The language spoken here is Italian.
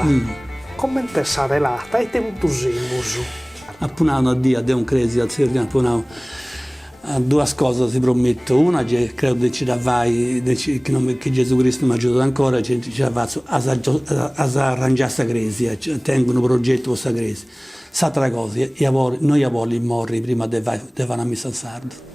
Sardegna. Come pensare là? Dai te un tusimus. Appena a Dio, a Dio un cresi, al Signore, appena due cose si prometto. Una, che credo che ci davai, che Gesù Cristo mi ha aiutato ancora, ci davai a arrangiare questa crisi, tengo un progetto per questa crisi. S'altra cosa, noi vogliamo morire prima di fare una messa al sardo.